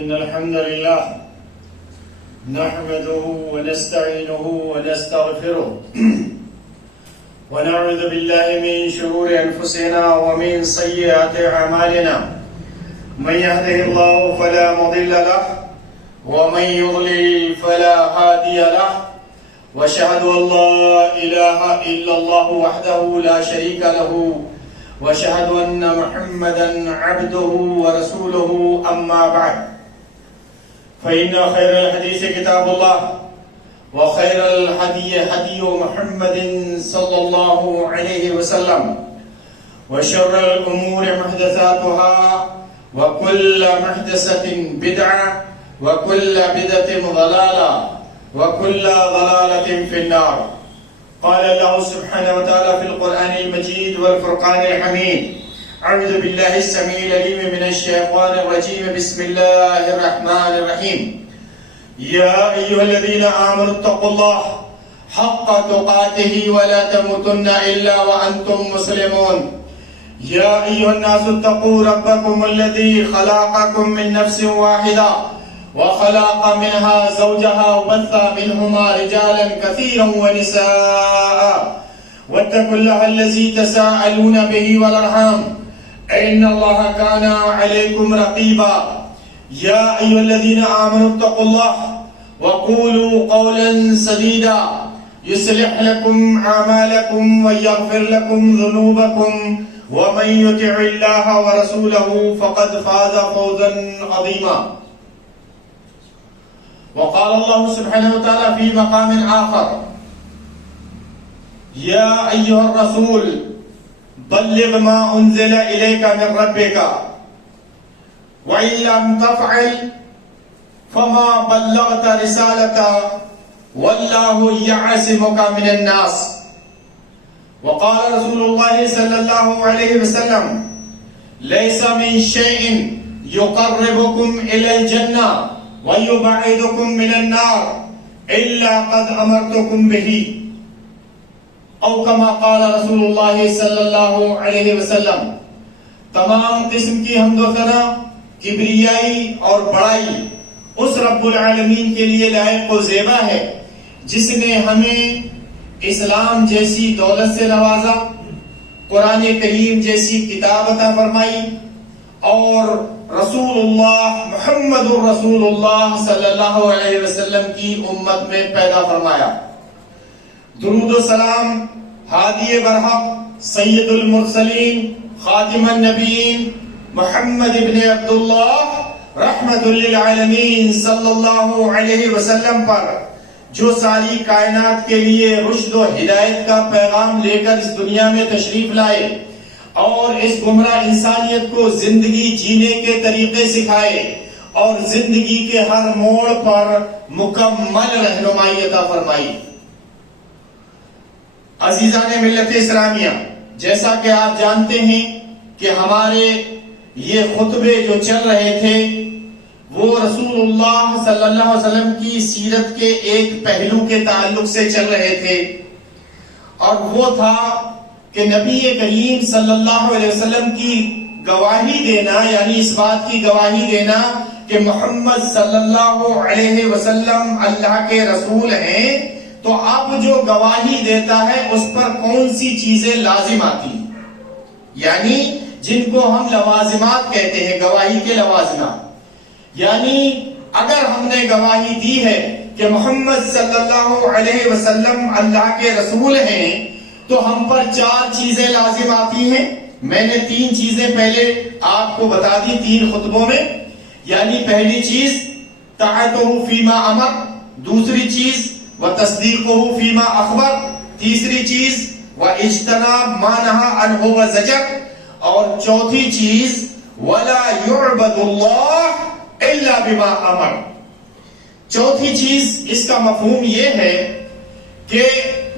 إن الحمد لله نحمده ونستعينه ونستغفره ونعوذ بالله من شرور أنفسنا ومن سيئات أعمالنا من يهده الله فلا مضل له ومن يضلل فلا هادي له وأشهد أن لا إله إلا الله وحده لا شريك له وأشهد أن محمدا عبده ورسوله أما بعد فإن خير الحديث كتاب الله وخير الهدي هدي محمد صلى الله عليه وسلم وشر الأمور محدثاتها وكل محدثة بدعة وكل بدعة ضلالة وكل ضلالة في النار. قال الله سبحانه وتعالى في القرآن المجيد والفرقان الحميد: أعوذ بالله السميع العليم من الشيطان الرجيم. بسم الله الرحمن الرحيم. يا أيها الذين آمنوا اتقوا الله حق تقاته ولا تموتن إلا وأنتم مسلمون. يا أيها الناس اتقوا ربكم الذي خلقكم من نفس واحدة وخلق منها زوجها وبث منهما رجالا كثيرا ونساء واتقوا الله الذي تساءلون به والأرحام إن الله كان عليكم رقيبا. يا أيها الذين آمنوا اتقوا الله وقولوا قولا سديدا يصلح لكم أعمالكم ويغفر لكم ذنوبكم ومن يطع الله ورسوله فقد فاز فوزا عظيما. وقال الله سبحانه وتعالى في مقام آخر: يا أيها الرسول بلغ ما أنزل إليك من ربك وإن لم تفعل فما بلغت رسالته والله يعصمك من الناس. وقال رسول الله صلى الله عليه وسلم: ليس من شيء يقربكم إلى الجنة ويبعدكم من النار إلا قد أمرتكم به، او کما قال رسول اللہ صلی اللہ علیہ وسلم. تمام قسم کی حمد و ثنا، کبریائی اور بڑائی اس رب العالمین کے لیے لائق و زیبا ہے جس نے ہمیں اسلام جیسی دولت سے نوازا، قرآن کریم جیسی کتاب عطا فرمائی اور رسول اللہ محمد الرسول اللہ صلی اللہ علیہ وسلم کی امت میں پیدا فرمایا. درود و سلام ہادی برحق سید المرسلین خاتم النبیین محمد ابن عبداللہ رحمت للعالمین صلی اللہ علیہ وسلم پر، جو ساری کائنات کے لیے رشد و ہدایت کا پیغام لے کر اس دنیا میں تشریف لائے اور اس گمراہ انسانیت کو زندگی جینے کے طریقے سکھائے اور زندگی کے ہر موڑ پر مکمل رہنمائی عطا فرمائی. عزیزان ملت اسلامیہ، جیسا کہ آپ جانتے ہیں کہ ہمارے یہ خطبے جو چل رہے تھے وہ رسول اللہ صلی اللہ علیہ وسلم کی سیرت کے ایک پہلو کے تعلق سے چل رہے تھے، اور وہ تھا کہ نبی کریم صلی اللہ علیہ وسلم کی گواہی دینا، یعنی اس بات کی گواہی دینا کہ محمد صلی اللہ علیہ وسلم اللہ کے رسول ہیں، تو اب جو گواہی دیتا ہے اس پر کون سی چیزیں لازم آتی ہیں، یعنی جن کو ہم لوازمات کہتے ہیں، گواہی کے لوازمات. یعنی اگر ہم نے گواہی دی ہے کہ محمد صلی اللہ علیہ وسلم اللہ کے رسول ہیں تو ہم پر 4 چیزیں لازم آتی ہیں. میں نے 3 چیزیں پہلے آپ کو بتا دی 3 خطبوں میں. یعنی پہلی چیز طاعتہ فیما امر، دوسری چیز وتصدیقہ فیما اخبر، تیسری چیز واجتناب ما نہی عنہ وزجر، اور چوتھی چیز ولا يعبد اللہ الا بما امر. چوتھی چیز اس کا مفہوم یہ ہے کہ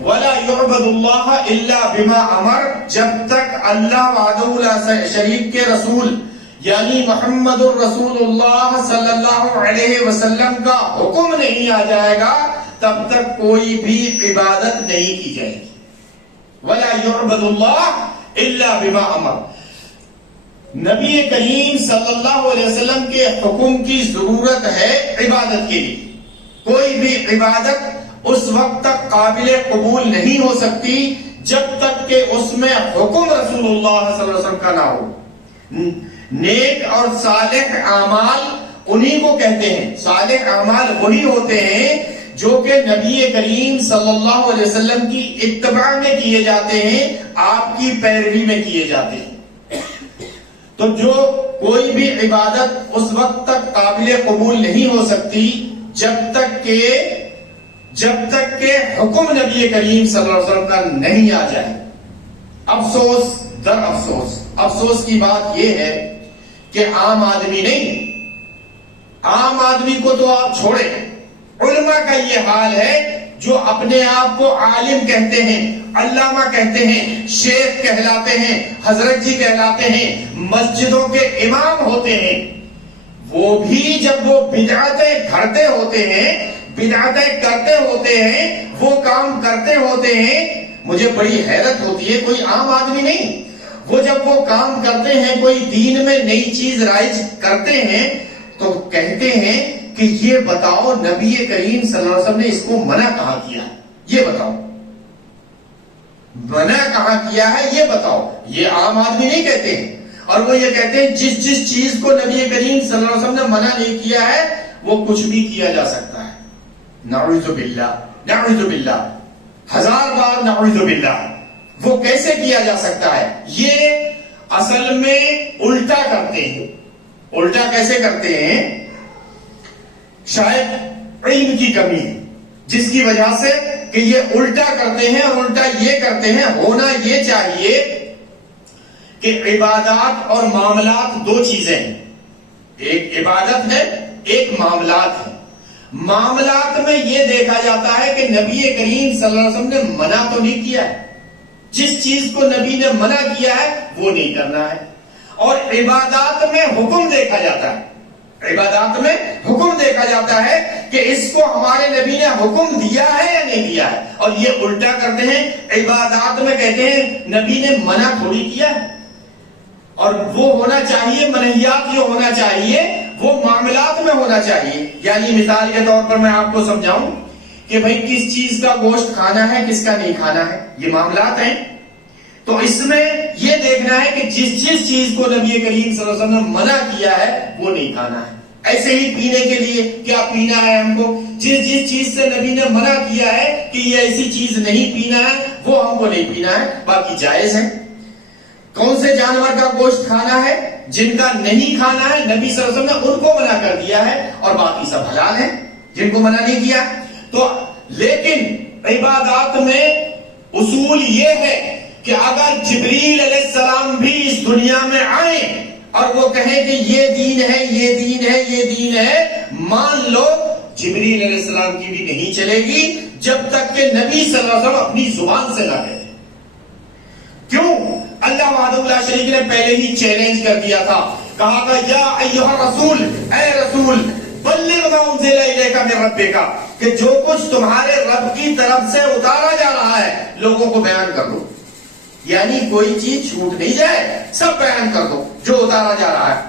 ولا يعبد اللہ الا بما امر، جب تک اللہ وحدہ لا شریک کے رسول یعنی محمد الرسول اللہ صلی اللہ علیہ وسلم کا حکم نہیں آ جائے گا تب تک کوئی بھی عبادت نہیں کی جائے گی. ولا يعبد اللہ الا بما امر. نبی کریم صلی اللہ علیہ وسلم کے حکم کی ضرورت ہے عبادت کے لیے. کوئی بھی عبادت اس وقت تک قابل قبول نہیں ہو سکتی جب تک کہ اس میں حکم رسول اللہ صلی اللہ علیہ وسلم کا نہ ہو. نیک اور صالح اعمال انہی کو کہتے ہیں. صالح اعمال وہی ہوتے ہیں جو کہ نبی کریم صلی اللہ علیہ وسلم کی اتباع میں کیے جاتے ہیں, آپ کی پیروی میں کیے جاتے ہیں. تو جو کوئی بھی عبادت اس وقت تک قابل قبول نہیں ہو سکتی جب تک کہ حکم نبی کریم صلی اللہ علیہ وسلم کا نہیں آ جائے. افسوس در افسوس کی بات یہ ہے کہ عام آدمی نہیں, عام آدمی کو تو آپ چھوڑیں, علماء کا یہ حال ہے جو اپنے آپ کو عالم کہتے ہیں, علامہ کہتے ہیں, شیخ کہلاتے ہیں, حضرت جی کہلاتے ہیں, مسجدوں کے امام ہوتے ہیں. وہ بھی جب وہ بدعتیں گھڑتے ہوتے ہیں, بدعتیں کرتے ہوتے ہیں, وہ کام کرتے ہوتے ہیں, مجھے بڑی حیرت ہوتی ہے. کوئی عام آدمی نہیں, وہ جب وہ کام کرتے ہیں, کوئی دین میں نئی چیز رائج کرتے ہیں, تو کہتے ہیں کہ یہ بتاؤ نبی کریم صلی اللہ علیہ وسلم نے اس کو منع کہاں کیا ہے, یہ بتاؤ منع کہاں کیا ہے, یہ بتاؤ. یہ عام آدمی نہیں کہتے ہیں, اور وہ یہ کہتے ہیں جس چیز کو نبی کریم صلی اللہ علیہ وسلم نے منع نہیں کیا ہے وہ کچھ بھی کیا جا سکتا ہے. نعوذ باللہ, نعوذ باللہ, ہزار بار نعوذ باللہ. وہ کیسے کیا جا سکتا ہے؟ یہ اصل میں الٹا کرتے ہیں. الٹا کیسے کرتے ہیں؟ شاید علم کی کمی ہے جس کی وجہ سے کہ یہ الٹا کرتے ہیں, اور الٹا یہ کرتے ہیں. ہونا یہ چاہیے کہ عبادات اور معاملات دو چیزیں ہیں. ایک عبادت ہے, ایک معاملات ہے. معاملات میں یہ دیکھا جاتا ہے کہ نبی کریم صلی اللہ علیہ وسلم نے منع تو نہیں کیا ہے, جس چیز کو نبی نے منع کیا ہے وہ نہیں کرنا ہے. اور عبادات میں حکم دیکھا جاتا ہے, عبادات میں حکم دیکھا جاتا ہے کہ اس کو ہمارے نبی نے حکم دیا ہے یا نہیں دیا ہے. اور یہ الٹا کرتے ہیں, عبادات میں کہتے ہیں نبی نے منع تھوڑی کیا ہے. اور وہ ہونا چاہیے, منہیات جو ہونا چاہیے وہ معاملات میں ہونا چاہیے. یعنی مثال کے طور پر میں آپ کو سمجھاؤں کہ بھئی کس چیز کا گوشت کھانا ہے, کس کا نہیں کھانا ہے, یہ معاملات ہیں. تو اس میں یہ دیکھنا ہے کہ جس چیز کو نبی کریم صلی اللہ علیہ وسلم نے منع کیا ہے وہ نہیں کھانا ہے. ایسے ہی پینے کے لیے کیا پینا ہے ہم کو, جس چیز سے نبی نے منع کیا ہے کہ یہ ایسی چیز نہیں پینا ہے وہ ہم کو نہیں پینا ہے, باقی جائز ہے. کون سے جانور کا گوشت کھانا ہے, جن کا نہیں کھانا ہے نبی صلی اللہ علیہ وسلم نے ان کو منع کر دیا ہے, اور باقی سب حلال ہیں جن کو منع نہیں کیا. تو لیکن عبادات میں اصول یہ ہے کہ اگر جبریل علیہ السلام بھی اس دنیا میں آئیں اور وہ کہیں کہ یہ دین ہے, یہ دین ہے, یہ دین ہے, مان لو جبریل علیہ السلام کی بھی نہیں چلے گی جب تک کہ نبی صلی اللہ علیہ وسلم اپنی زبان سے نہ کہتے. کیوں؟ اللہ وحدہ لا شریک نے پہلے ہی چیلنج کر دیا تھا, کہا تھا یا ایھا الرسول, اے رسول, بلغ ما انزل الیک من ربک, کہ جو کچھ تمہارے رب کی طرف سے اتارا جا رہا ہے لوگوں کو بیان کر دو. یعنی کوئی چیز چھوٹ نہیں جائے, سب بیان کر دو جو اتارا جا رہا ہے.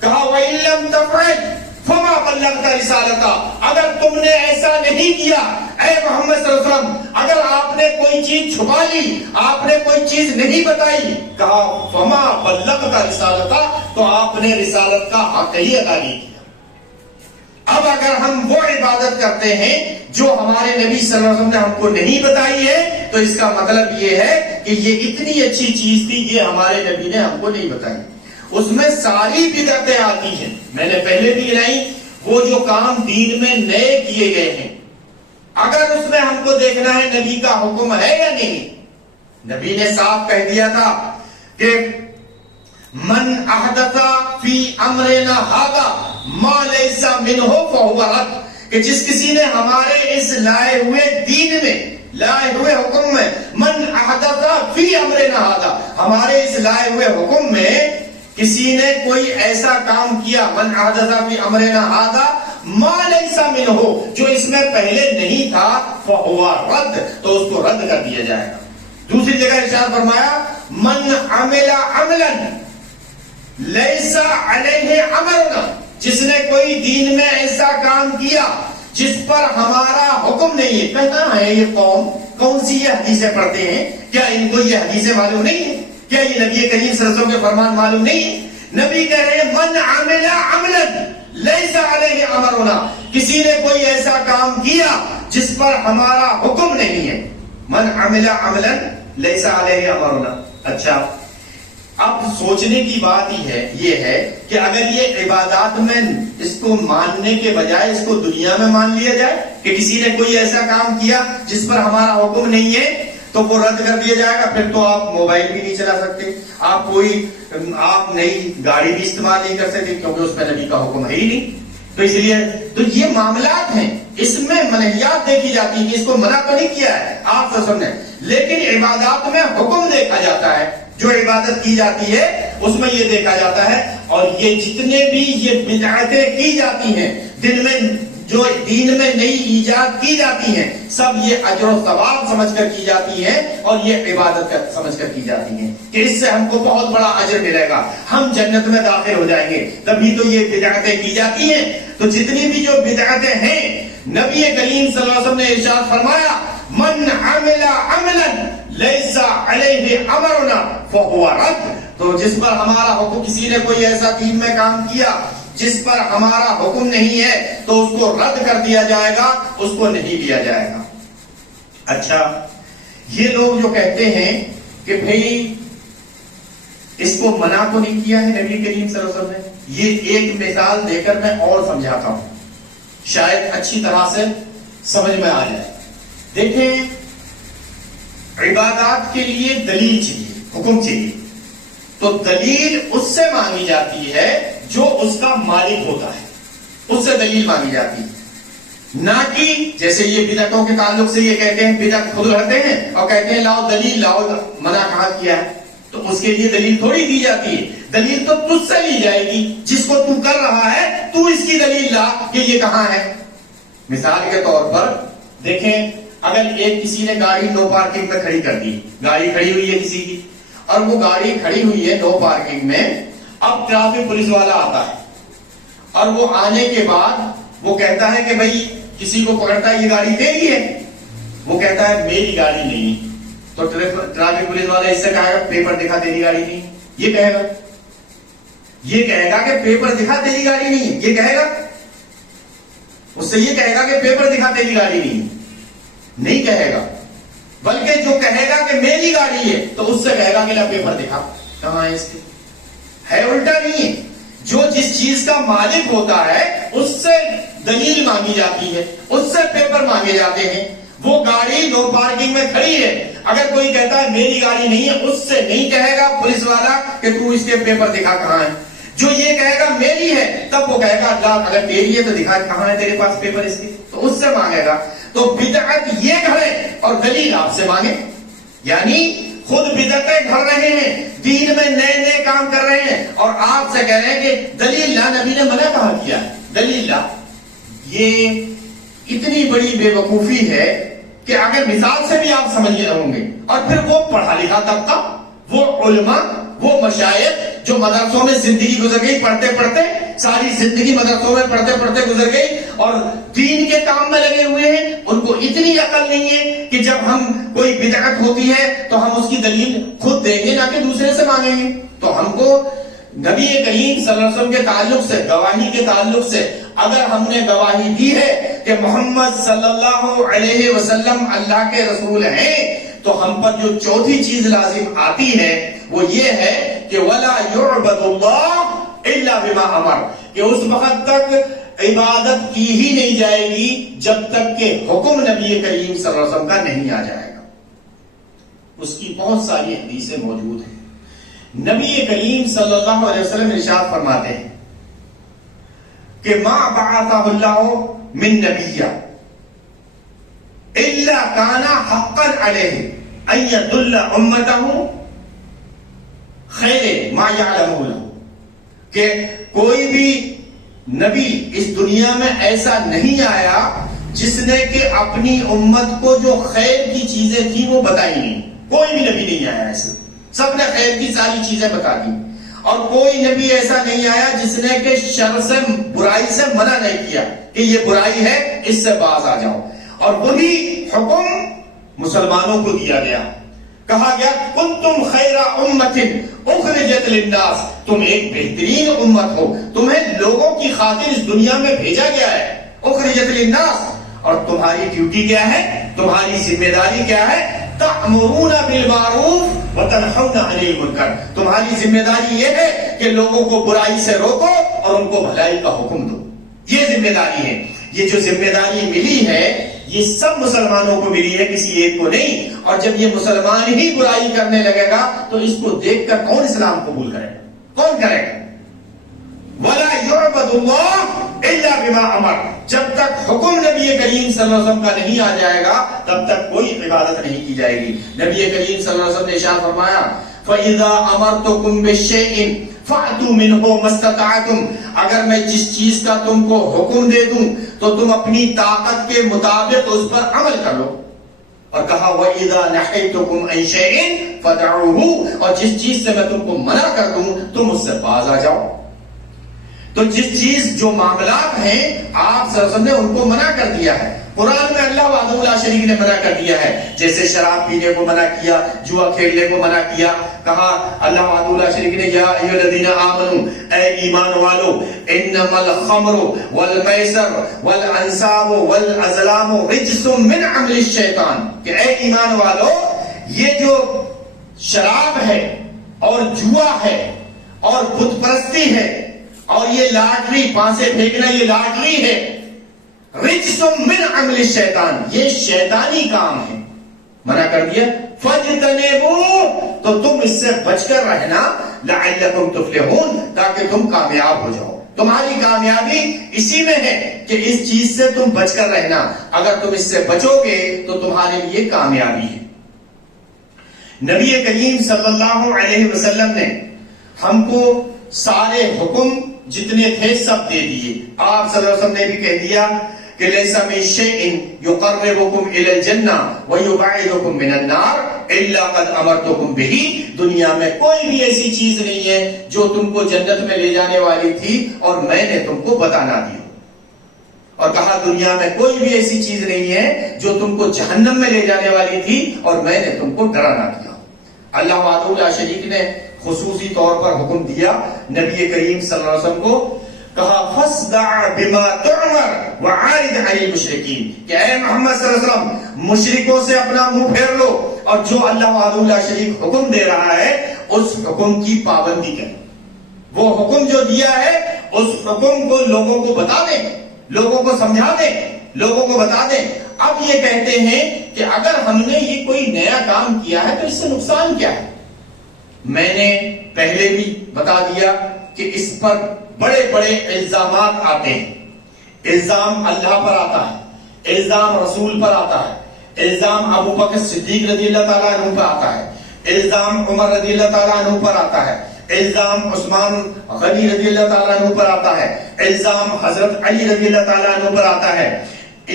کہا وَإِن لَّمْ تَفْعَلْ فَمَا بَلَّغْتَ رِسَالَتَهُ, اگر تم نے ایسا نہیں کیا اے محمد صلی اللہ علیہ وسلم, اگر آپ نے کوئی چیز چھپا لی, آپ نے کوئی چیز نہیں بتائی, کہا فَمَا بَلَّغْتَ رِسَالَتَهُ, تو آپ نے رسالت کا حق ہی ادا نہیں کیا. اب اگر ہم وہ عبادت کرتے ہیں جو ہمارے نبی صلی اللہ علیہ وسلم نے ہم کو نہیں بتائی ہے, تو اس کا مطلب یہ ہے کہ یہ اتنی اچھی چیز تھی, یہ ہمارے نبی نے ہم کو نہیں بتائی. اس میں ساری بدعتیں آتی ہیں, میں نے پہلے بھی گنائی, وہ جو کام دین میں نئے کیے گئے ہیں, اگر اس میں ہم کو دیکھنا ہے نبی کا حکم ہے یا نہیں. نبی نے صاف کہہ دیا تھا کہ من احدث فی امرنا ھذا ما لیس منہ فہو رد, کہ جس کسی نے ہمارے اس لائے ہوئے دین میں, لائے ہوئے حکم میں, من احدث فی امرنا ھذا, ہمارے اس لائے ہوئے حکم میں کسی نے کوئی ایسا کام کیا, من احدث فی امرنا ھذا ما لیس منہ, جو اس میں پہلے نہیں تھا, فہو رد, تو اس کو رد کر دیا جائے گا. دوسری جگہ ارشاد فرمایا من عمل عملا, لیس علیہ امرنا، جس نے کوئی دین میں ایسا کام کیا جس پر ہمارا حکم نہیں ہے. کہاں ہے یہ قوم؟ کون سی یہ حدیثیں پڑھتے ہیں؟ کیا ان کو یہ حدیثیں معلوم نہیں ہے؟ کیا یہ نبی کریم صلی اللہ علیہ وسلم کے فرمان معلوم نہیں ہے؟ نبی کہہ رہے ہیں من عمل عملا لیس علیہ امرنا، کسی نے کوئی ایسا کام کیا جس پر ہمارا حکم نہیں ہے. من عمل عملا لیس علیہ امرنا. اچھا، اب سوچنے کی بات یہ ہے کہ اگر یہ عبادات میں اس کو ماننے کے بجائے اس کو دنیا میں مان لیا جائے کہ کسی نے کوئی ایسا کام کیا جس پر ہمارا حکم نہیں ہے تو وہ رد کر دیا جائے گا. پھر تو آپ موبائل بھی نہیں چلا سکتے، آپ نئی گاڑی بھی استعمال نہیں کر سکتے کیونکہ اس پہ نبی کا حکم ہے ہی نہیں. تو اس لیے تو یہ معاملات ہیں، اس میں منہیات دیکھی جاتی ہیں کہ اس کو منع تو نہیں کیا ہے آپ سے سننے، لیکن عبادات میں حکم دیکھا جاتا ہے. جو عبادت کی جاتی ہے اس میں یہ دیکھا جاتا ہے. اور یہ جتنے بھی یہ بدعتیں کی جاتی ہیں جو دین میں نئی ایجاد کی جاتی ہیں، سب یہ اجر و ثواب سمجھ کر کی جاتی ہیں اور یہ عبادت سمجھ کر کی جاتی ہیں کہ اس سے ہم کو بہت بڑا اجر ملے گا، ہم جنت میں داخل ہو جائیں گے. تبھی تو یہ بدعتیں کی جاتی ہیں. تو جتنی بھی جو بدعتیں ہیں، نبی کریم صلی اللہ علیہ وسلم نے ارشاد فرمایا من عمل عملا لیس علیہ امرنا فہو رد. تو جس پر ہمارا حکم، کسی نے کوئی ایسا دین میں کام کیا جس پر ہمارا حکم نہیں ہے تو اس کو رد کر دیا جائے گا، اس کو نہیں لیا جائے گا. اچھا، یہ لوگ جو کہتے ہیں کہ بھئی اس کو منع تو نہیں کیا ہے نبی کریم صلی اللہ علیہ وسلم نے، یہ ایک مثال دے کر میں اور سمجھاتا ہوں، شاید اچھی طرح سے سمجھ میں آ جائے. دیکھیں، عبادات کے لیے دلیل چاہیے، حکم چاہیے، تو دلیل اس سے مانگی جاتی ہے جو اس کا مالک ہوتا ہے، اس سے دلیل مانگی جاتی ہے. نہ کہ جیسے یہ بدعتوں کے تعلق سے یہ کہتے ہیں، بدعت خود کرتے ہیں اور کہتے ہیں لاؤ دلیل لاؤ، منع کہاں کیا ہے، تو اس کے لیے دلیل تھوڑی دی جاتی ہے. دلیل تو تجھ سے لی جائے گی، جس کو تو کر رہا ہے تو اس کی دلیل لا کہ یہ کہاں ہے. مثال کے طور پر دیکھیں، اگر ایک کسی نے گاڑی نو پارکنگ میں کھڑی کر دی، گاڑی کھڑی ہوئی ہے کسی کی اور وہ گاڑی کھڑی ہوئی ہے نو پارکنگ میں، اب ٹریفک پولیس والا آتا ہے اور وہ آنے کے بعد وہ کہتا ہے کہ بھئی کسی کو پکڑتا ہے یہ گاڑی تیری ہے، وہ کہتا ہے میری گاڑی نہیں، تو ٹریفک پولیس والا اس سے کہے گا پیپر دکھا تیری گاڑی نہیں، یہ کہے گا کہ پیپر دکھا تیری گاڑی نہیں، یہ کہے گا اس سے، یہ کہے گا کہ پیپر دکھا تیری گاڑی نہیں کہے گا، بلکہ جو کہے گا کہ میری گاڑی ہے تو اس سے کہے گا کہ لا پیپر دکھا. کہاں ہے اس کے؟ ہے الٹا نہیں ہے. جو جس چیز کا مالک ہوتا ہے اس سے دلیل مانگی جاتی ہے، اس سے پیپر مانگے جاتے ہیں. وہ گاڑی نو پارکنگ میں کھڑی ہے، اگر کوئی کہتا ہے میری گاڑی نہیں ہے، اس سے نہیں کہے گا پولیس والا کہ تو اس کے پیپر دکھا کہاں ہے. جو یہ کہے گا میری ہے تب وہ کہے گا اللہ اگر تیری ہے تو دکھا کہاں ہے تیرے پاس پیپر اس کے، تو اس سے مانگے گا. تو بدعت یہ گھڑے اور دلیل آپ سے مانگے، یعنی خود بدعتیں گھڑ رہے ہیں، دین میں نئے نئے کام کر رہے ہیں اور آپ سے کہہ رہے ہیں کہ دلیل لا، نبی نے منع کہاں کیا ہے، دلیل لا. یہ اتنی بڑی بے وقوفی ہے کہ اگر مثال سے بھی آپ سمجھ گئے ہوں گے. اور پھر وہ پڑھا لکھا طبقہ، وہ علماء، وہ مشائخ جو مدرسوں میں زندگی گزر گئی، پڑھتے پڑھتے ساری زندگی مدرسوں میں پڑھتے پڑھتے گزر گئی اور دین کے کام میں لگے ہوئے ہیں، ان کو اتنی عقل نہیں ہے کہ جب ہم کوئی بدعت ہوتی ہے تو ہم اس کی دلیل خود دیں گے نہ کہ دوسرے سے مانگیں گے. تو ہم کو نبی کریم صلی اللہ علیہ وسلم کے تعلق سے، گواہی کے تعلق سے اگر ہم نے گواہی دی ہے کہ محمد صلی اللہ علیہ وسلم اللہ کے رسول ہیں، تو ہم پر جو چوتھی چیز لازم آتی ہے وہ یہ ہے کہ وَلَا يُعْبَدُ اللَّهُ إِلَّا بِمَا أَمَرَ، کہ اس وقت تک عبادت کی ہی نہیں جائے گی جب تک کہ حکم نبی کریم صلی اللہ علیہ وسلم کا نہیں آ جائے گا. اس کی بہت ساری حدیثیں موجود ہیں. نبی کریم صلی اللہ علیہ وسلم ارشاد فرماتے ہیں کہ ما بعثہ اللہ من نبی الا کان حقا علیہ ان یدل امتہ خیر ما یعلمہ لہ، کہ کوئی بھی نبی اس دنیا میں ایسا نہیں آیا جس نے کہ اپنی امت کو جو خیر کی چیزیں تھیں وہ بتائی نہیں. کوئی بھی نبی نہیں آیا ایسے، سب نے خیر کی ساری چیزیں بتا دی اور کوئی نبی ایسا نہیں آیا جس نے کہ شر سے برائی سے منع نہیں کیا کہ یہ برائی ہے اس سے باز آ جاؤ. اور وہی حکم مسلمانوں کو دیا گیا. کہا گیا کنتم خیر امت اخرجت للناس، تم ایک بہترین امت ہو، تمہیں لوگوں کی خاطر اس دنیا میں بھیجا گیا ہے. اخرجت للناس، اور تمہاری ڈیوٹی کیا ہے، تمہاری ذمہ داری کیا ہے؟ تأمرون بالمعروف وتنہون عن المنکر. تمہاری ذمہ داری یہ ہے کہ لوگوں کو برائی سے روکو اور ان کو بھلائی کا حکم دو. یہ ذمہ داری ہے. یہ جو ذمہ داری ملی ہے یہ سب مسلمانوں کو ملی ہے، کسی ایک کو نہیں. اور جب یہ مسلمان ہی برائی کرنے لگے گا تو اس کو دیکھ کر کون اسلام قبول کرے گا؟ کون کرے گا؟ وَلَا يُعْبَدُ اللَّهُ إِلَّا بِمَا أَمَرَ. جب تک حکم نبی کریم صلی اللہ علیہ وسلم کا نہیں آ جائے گا تب تک کوئی عبادت نہیں کی جائے گی. نبی کریم صلی اللہ علیہ وسلم نے ارشاد فرمایا فَإِذَا أَمَرْتُكُم بِشَيْءٍ فَأْتُوا مِنْهُ مَا اسْتَطَعْتُمْ. اگر میں جس چیز کا تم کو حکم دے دوں تو تم اپنی طاقت کے مطابق اس پر عمل کر لو. اور کہا وَإِذَا نَحَيْتُكُمْ عَنْ شَيْءٍ فَدَعُوهُ. اور جس چیز سے میں تم کو منع کر دوں تم اس سے باز آ جاؤ. تو جس چیز جو معاملات ہیں آپ صلی اللہ علیہ وسلم نے ان کو منع کر دیا ہے. قرآن میں اللہ وحدہ لا شریک نے منع کر دیا ہے. جیسے شراب پینے کو منع کیا، جوا کھیلنے کو منع کیا. کہا اللہ وحدہ لا شریک نے یا ایھا الذین آمنوا، اے ایمان والو، انما الخمر والمیسر والانصاب والازلام رجس من عمل الشیطان. کہ اے ایمان والو، یہ جو شراب ہے اور جوا ہے اور بت پرستی ہے اور یہ لاٹری، پانسے پھینکنا، یہ لاٹری ہے، رجس من عمل الشیطان، یہ شیطانی کام ہے. منع کر دیا. فاجتنبوہ، تو تم اس سے بچ کر رہنا، لعلکم تفلحون، تاکہ تم کامیاب ہو جاؤ. تمہاری کامیابی اسی میں ہے کہ اس چیز سے تم بچ کر رہنا. اگر تم اس سے بچو گے تو تمہارے لیے کامیابی ہے. نبی کریم صلی اللہ علیہ وسلم نے ہم کو سارے حکم جتنے تھے سب دے دیے. آپ صلی اللہ علیہ وسلم نے بھی کہہ دیا کہ لیس من شیء یقربکم الی الجنہ ویبعدکم من النار الا قد امرتکم بہ. دنیا میں کوئی بھی ایسی چیز نہیں ہے جو تم کو جنت میں لے جانے والی تھی اور میں نے تم کو بتانا دی. اور کہا دنیا میں کوئی بھی ایسی چیز نہیں ہے جو تم کو جہنم میں لے جانے والی تھی اور میں نے تم کو ڈرانا دیا. اللہ وحدہ لا شریک نے خصوصی طور پر حکم دیا نبی کریم صلی اللہ علیہ وسلم کو. کہا فاصدع بما تؤمر وعارض عن المشرکین، کہ اے محمد صلی اللہ علیہ وسلم مشرکوں سے اپنا منہ پھیر لو اور جو اللہ وحدہ لا شریک حکم دے رہا ہے اس حکم کی پابندی کریں. وہ حکم جو دیا ہے اس حکم کو لوگوں کو بتا دیں، لوگوں کو سمجھا دیں، لوگوں کو بتا دیں. اب یہ کہتے ہیں کہ اگر ہم نے یہ کوئی نیا کام کیا ہے تو اس سے نقصان کیا ہے؟ میں نے پہلے بھی بتا دیا کہ اس پر بڑے بڑے الزامات آتے ہیں. الزام اللہ پر آتا ہے، الزام رسول پر آتا ہے، الزام ابو بکر صدیق رضی اللہ تعالیٰ عنہ پر آتا ہے، الزام عمر رضی اللہ تعالیٰ عنہ پر آتا ہے، الزام عثمان غنی رضی اللہ تعالیٰ عنہ پر آتا ہے، الزام حضرت علی رضی اللہ تعالیٰ عنہ پر آتا ہے،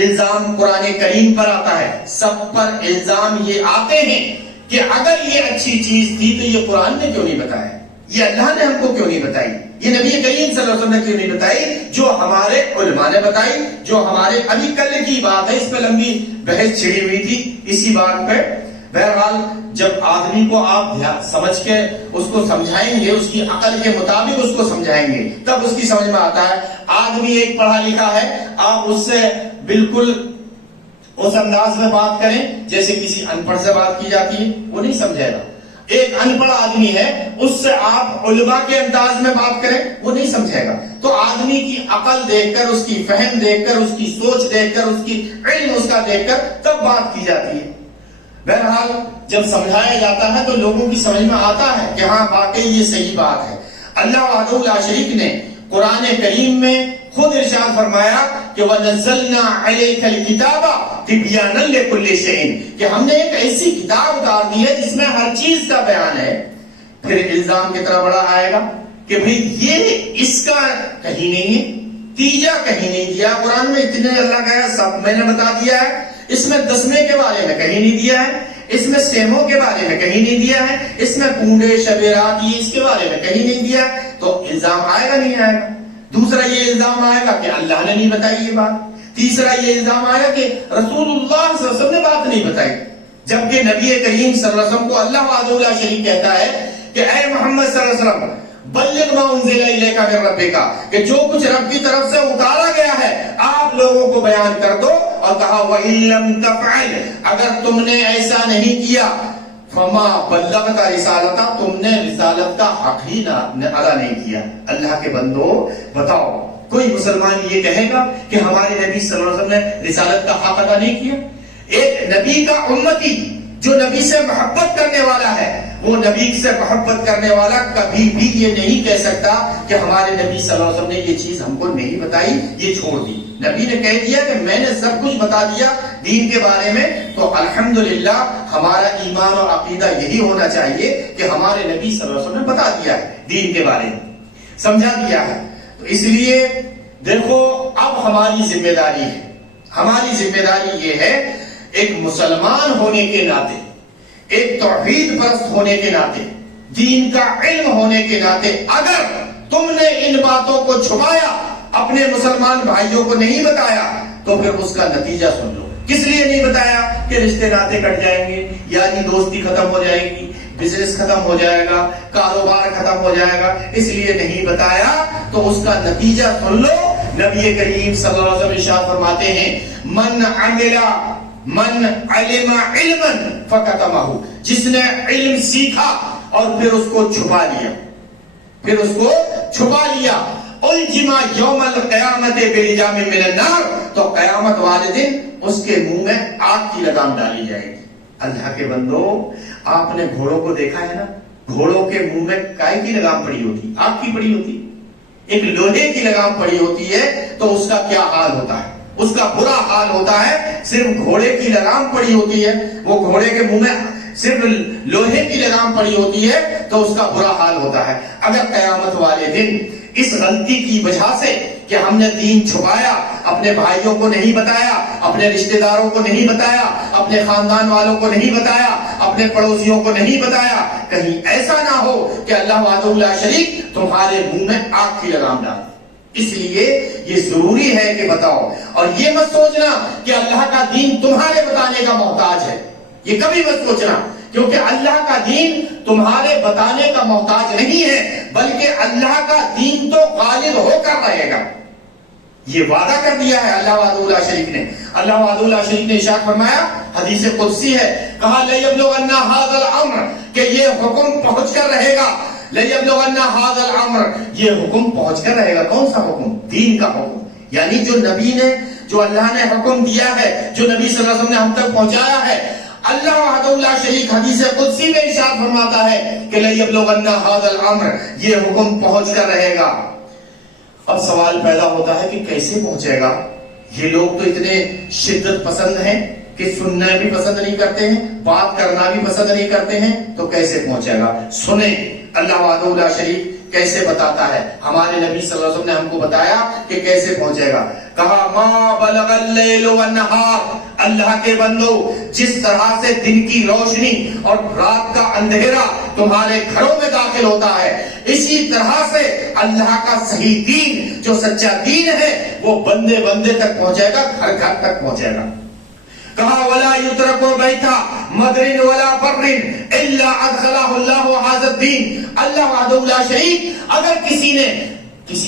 الزام قرآن کریم پر آتا ہے. سب پر الزام یہ آتے ہیں کہ اگر یہ اچھی چیز تھی تو یہ قرآن نے کیوں نہیں بتایا، یہ اللہ نے ہم کو کیوں نہیں بتائی، یہ نبی کریم صلی اللہ علیہ وسلم نے کیوں نہیں بتائی، جو ہمارے علماء نے بتائی، جو ہمارے ابھی کل کی بات ہے، اس پہ لمبی بحث چھڑی ہوئی تھی اسی بات پہ. بہرحال جب آدمی کو آپ سمجھ کے اس کو سمجھائیں گے، اس کی عقل کے مطابق اس کو سمجھائیں گے تب اس کی سمجھ میں آتا ہے. آدمی ایک پڑھا لکھا ہے، آپ اس سے بالکل اس انداز میں بات کریں جیسے کسی ان پڑھ سے بات کی جاتی ہے، وہ نہیں سمجھے گا. ایک ان پڑھ آدمی ہے، اس سے آپ علماء کے انداز میں بات کریں وہ نہیں سمجھے گا. تو آدمی کی عقل دیکھ کر، اس کی فہم دیکھ کر، اس کی سوچ دیکھ کر، اس کی علم اس کا دیکھ کر تب بات کی جاتی ہے. بہرحال جب سمجھایا جاتا ہے تو لوگوں کی سمجھ میں آتا ہے کہ ہاں واقعی یہ صحیح بات ہے. اللہ وحدہ لا شریک نے قرآن کریم میں خود ارشاد فرمایا کہ وَنَزَّلْنَا عَلَيْكَ الْكِتَابَ تِبْيَانًا لِكُلِّ شَيْءٍ، کہ ہم نے ایک ایسی کتاب اتار دی ہے جس میں ہر چیز کا بیان ہے. پھر الزام کتنا بڑا آئے گا کہ بھئی یہ اس کا کہیں نہیں ہے، تیجا کہیں نہیں دیا قرآن میں. اتنے اللہ کا ہے سب میں نے بتا دیا ہے، اس میں 10ویں کے بارے میں کہیں نہیں دیا ہے، اس میں سیموں کے بارے میں کہیں نہیں دیا ہے، اس میں کنڈے شب رات اس کے بارے میں کہیں نہیں دیا ہے، تو الزام آئے گا نہیں آئے گا؟ دوسرا یہ الزام آئے گا کہ اللہ نے نہیں بتائی یہ بات، تیسرا یہ الزام آئے گا کہ رسول اللہ صلی اللہ علیہ وسلم نے بات نہیں بتائی، جبکہ نبی کریم صلی اللہ علیہ وسلم کو اللہ وحدہ لا شریک کہتا ہے کہ اے محمد صلی اللہ علیہ وسلم بلغ ما انزل الیک من ربک، کہ جو کچھ رب کی طرف سے اتارا گیا ہے آپ لوگوں کو بیان کر دو، اور کہا وَإِن لَّمْ تَفْعَلْ، اگر تم نے ایسا نہیں کیا فما بلغت رسالتہ، تم نے رسالت کا حق ہی ادا نہیں کیا۔ اللہ کے بندو بتاؤ، کوئی مسلمان یہ کہے گا کہ ہمارے نبی صلی اللہ علیہ وسلم نے رسالت کا حق ادا نہیں کیا؟ ایک نبی کا امتی جو نبی سے محبت کرنے والا ہے، وہ نبی سے محبت کرنے والا کبھی بھی یہ نہیں کہہ سکتا کہ ہمارے نبی صلی اللہ علیہ وسلم نے یہ چیز ہم کو نہیں بتائی، یہ چھوڑ دی۔ نبی نے کہہ دیا کہ میں نے سب کچھ بتا دیا دین کے بارے میں، تو الحمدللہ ہمارا ایمان اور عقیدہ یہی ہونا چاہیے کہ ہمارے نبی صلی اللہ علیہ وسلم نے بتا دیا ہے دین کے بارے میں، سمجھا دیا ہے۔ تو اس لیے دیکھو اب ہماری ذمہ داری ہے، ہماری ذمہ داری یہ ہے ایک مسلمان ہونے کے ناطے، ایک توحید پرست ہونے کے ناطے، دین کا علم ہونے کے ناطے، اگر تم نے ان باتوں کو چھپایا، اپنے مسلمان بھائیوں کو نہیں بتایا، تو پھر اس کا نتیجہ سن لو۔ کس لیے نہیں بتایا؟ کہ رشتے ناطے کٹ جائیں گے، یعنی دوستی ختم ہو جائے گی، بزنس ختم ہو جائے گا، کاروبار ختم ہو جائے گا، اس لیے نہیں بتایا۔ تو اس کا نتیجہ سن لو۔ نبی کریم صلی اللہ علیہ وسلم ارشاد فرماتے ہیں من علم علما فکتمہ، جس نے علم سیکھا اور پھر اس کو چھپا لیا، الجم یوم القیامت بلجام من النار، تو قیامت والے دن اس کے منہ میں آگ کی لگام ڈالی جائے گی۔ اللہ کے بندو، آپ نے گھوڑوں کو دیکھا ہے نا، گھوڑوں کے منہ میں کائے کی لگام پڑی ہوتی، آگ کی پڑی ہوتی، ایک لوہے کی لگام پڑی ہوتی ہے، تو اس کا کیا حال ہوتا ہے؟ اس کا برا حال ہوتا ہے۔ صرف گھوڑے کی لگام پڑی ہوتی ہے، وہ گھوڑے کے منہ میں صرف لوہے کی لگام پڑی ہوتی ہے، تو اس کا برا حال ہوتا ہے۔ اگر قیامت والے دن اس غلطی کی وجہ سے کہ ہم نے دین چھپایا، اپنے بھائیوں کو نہیں بتایا، اپنے رشتہ داروں کو نہیں بتایا، اپنے خاندان والوں کو نہیں بتایا، اپنے پڑوسیوں کو نہیں بتایا، کہیں ایسا نہ ہو کہ اللہ وحدہ لا شریک تمہارے منہ میں آگ کی لگام ڈال۔ اس لیے یہ ضروری ہے کہ بتاؤ، اور یہ مت سوچنا کہ اللہ کا دین تمہارے بتانے کا محتاج ہے، یہ کبھی مت سوچنا، کیونکہ اللہ کا دین تمہارے بتانے کا محتاج نہیں ہے، بلکہ اللہ کا دین تو غالب ہو کر رہے گا۔ یہ وعدہ کر دیا ہے اللہ وحدہ لا شریک نے۔ اللہ وحدہ لا شریک نے ارشاد فرمایا، حدیث قدسی ہے، کہا لَيَبْلُغَنَّ هَذَا الْأَمْرَ، کہ یہ حکم پہنچ کر رہے گا، لَيَبْلُغَنَّ هَذَا الْأَمْرَ، یہ حکم پہنچ کر رہے گا۔ کون سا حکم؟ دین کا حکم، یعنی جو نبی نے، جو اللہ نے حکم دیا ہے، جو نبی صلی اللہ علیہ وسلم نے ہم تک پہنچایا ہے، اللہ وحدہ لا شریک حدیث قدسی میں ارشاد فرماتا ہے کہ لَيَبْلُغَنَّ هَذَا الْأَمْرَ، یہ حکم پہنچ کر رہے گا۔ اب سوال پیدا ہوتا ہے کہ کیسے پہنچے گا؟ یہ لوگ تو اتنے شدت پسند ہیں کہ سننا بھی پسند نہیں کرتے ہیں، بات کرنا بھی پسند نہیں کرتے ہیں، تو کیسے پہنچے گا؟ سنیں اللہ وحدہ لا شریک کیسے بتاتا ہے۔ ہمارے نبی صلی اللہ علیہ وسلم نے ہم کو بتایا کہ کیسے پہنچے گا۔ کہا ما بلغ اللیل والنہار، اللہ کے بندو، جس طرح سے دن کی روشنی اور رات کا اندھیرا تمہارے گھروں میں داخل ہوتا ہے، اسی طرح سے اللہ کا صحیح دین، جو سچا دین ہے، وہ بندے بندے تک پہنچے گا، گھر گھر تک پہنچے گا۔ کہا ولا یترک بیتا مدر ولا بر الا ادخلہ اللہ ھذا الدین، اللہ وحدہ لا شریک اگر کسی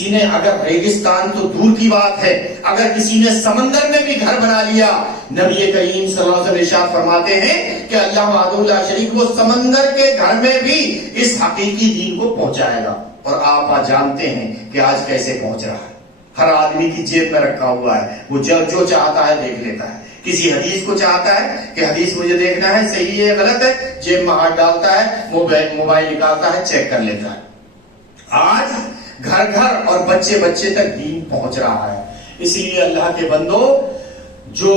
نے اگر ریگستان تو دور کی بات ہے، اگر کسی نے سمندر میں بھی گھر بنا لیا، نبی کریم صلی اللہ علیہ وسلم ارشاد فرماتے ہیں کہ اللہ وحدہ لا شریک وہ سمندر کے گھر میں بھی اس حقیقی دین کو پہنچائے گا۔ اور آپ جانتے ہیں کہ آج کیسے پہنچ رہا ہے، ہر آدمی کی جیب میں رکھا ہوا ہے، وہ جو چاہتا ہے دیکھ لیتا ہے۔ کسی حدیث کو چاہتا ہے کہ حدیث مجھے دیکھنا ہے، صحیح ہے غلط ہے، جیب میں ہاتھ ڈالتا ہے، موبائل نکالتا ہے، چیک کر لیتا ہے۔ آج گھر گھر اور بچے بچے تک دین پہنچ رہا ہے۔ اسی لیے اللہ کے بندو، جو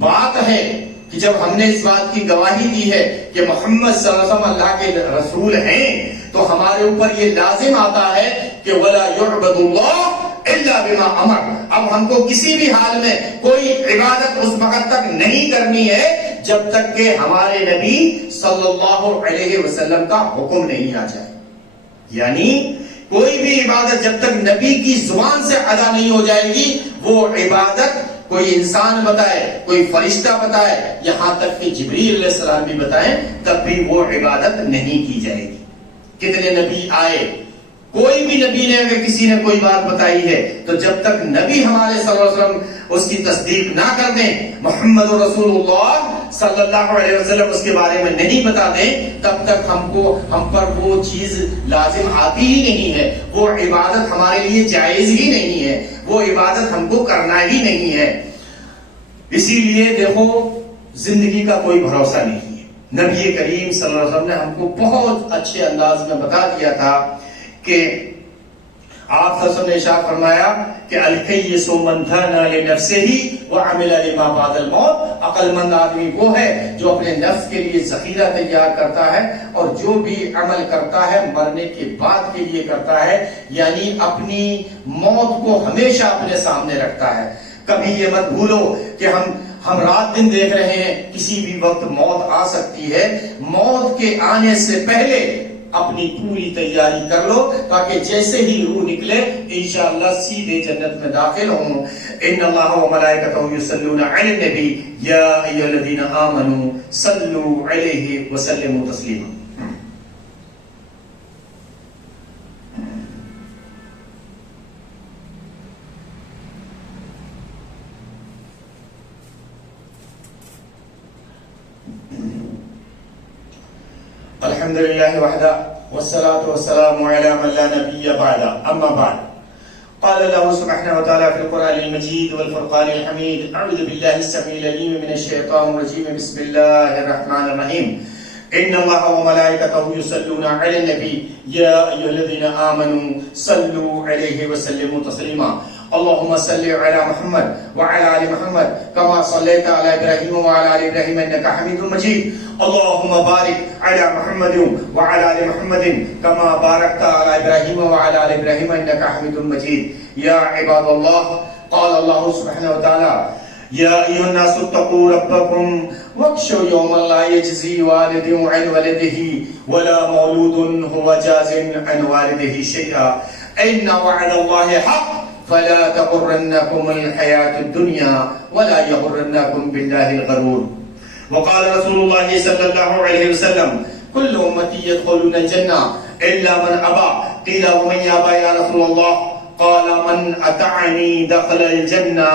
بات ہے کہ جب ہم نے اس بات کی گواہی دی ہے کہ محمد صلی اللہ علیہ وسلم اللہ کے رسول ہیں، تو ہمارے اوپر یہ لازم آتا ہے کہ وَلَا يُعْبَدُ اللَّهُ إِلَّا بِمَا أَمَرَ، اب ہم کو کسی بھی حال میں کوئی عبادت اس وقت تک نہیں کرنی ہے جب تک کہ ہمارے نبی صلی اللہ علیہ وسلم کا حکم نہیں آ جائے. یعنی کوئی بھی عبادت جب تک نبی کی زبان سے ادا نہیں ہو جائے گی، وہ عبادت کوئی انسان بتائے، کوئی فرشتہ بتائے، یہاں تک کہ جبریل علیہ السلام بھی بتائیں، تب بھی وہ عبادت نہیں کی جائے گی. کتنے نبی آئے، کوئی بھی نبی نے اگر کسی نے کوئی بات بتائی ہے تو جب تک نبی ہمارے صلی اللہ علیہ وسلم اس کی تصدیق نہ کر دیں، محمد رسول اللہ صلی اللہ علیہ وسلم اس کے بارے میں نہیں بتا دیں، تب تک ہم پر وہ چیز لازم آتی ہی نہیں ہے، وہ عبادت ہمارے لیے جائز ہی نہیں ہے، وہ عبادت ہم کو کرنا ہی نہیں ہے. اسی لیے دیکھو زندگی کا کوئی بھروسہ نہیں ہے. نبی کریم صلی اللہ علیہ وسلم نے ہم کو بہت اچھے انداز میں بتا دیا تھا کہ آپ صلی اللہ علیہ وسلم نے ارشاد فرمایا کہ الکیس من دان لنفسہ وعمل لما بعد الموت، عقل مند آدمی وہ ہے جو اپنے نفس کے لیے ذخیرہ تیار کرتا ہے اور جو بھی عمل کرتا ہے مرنے کے بعد کے لیے کرتا ہے، یعنی اپنی موت کو ہمیشہ اپنے سامنے رکھتا ہے. کبھی یہ مت بھولو کہ ہم رات دن دیکھ رہے ہیں، کسی بھی وقت موت آ سکتی ہے. موت کے آنے سے پہلے اپنی پوری تیاری کر لو تاکہ جیسے ہی روح نکلے انشاءاللہ سیدھے جنت میں داخل ہوں. ان اللہ و ملائکتہ یصلون علی النبی یا ایھا الذین آمنوا صلوا علیہ وسلموا تسلیما. الحمد لله وحده والصلاة والسلام على من لا نبي بعده. أما بعد، قال الله سبحانه وتعالى في القرآن المجيد والفرقان الحميد: أعوذ بالله السميع العليم من الشيطان الرجيم، بسم الله الرحمن الرحيم. إن الله وملائكته يصلون على النبي يا أيها الذين آمنوا صلوا عليه وسلموا تسليما. اللهم صل على محمد وعلى آل محمد كما صليت على إبراهيم وعلى آل إبراهيم إنك حميد مجيد. اللهم بارك على محمد وعلى آل محمد كما باركت على إبراهيم وعلى آل إبراهيم إنك حميد مجيد. يا عباد الله، قال الله سبحانه وتعالى: يا أيها الناس اتقوا ربكم واخشوا يوما لا يجزي والد عن ولده ولا مولود هو جاز عن والده شيئا إن وعد الله حق فلا تغرنكم الحياة الدنيا ولا يغرنكم بالله الغرور. وقال رسول الله صلى الله عليه وسلم: كل أمتي يدخلون الجنة إلا من أبى. قيل: ومن يأبى يا رسول الله؟ قال: من أطاعني دخل الجنة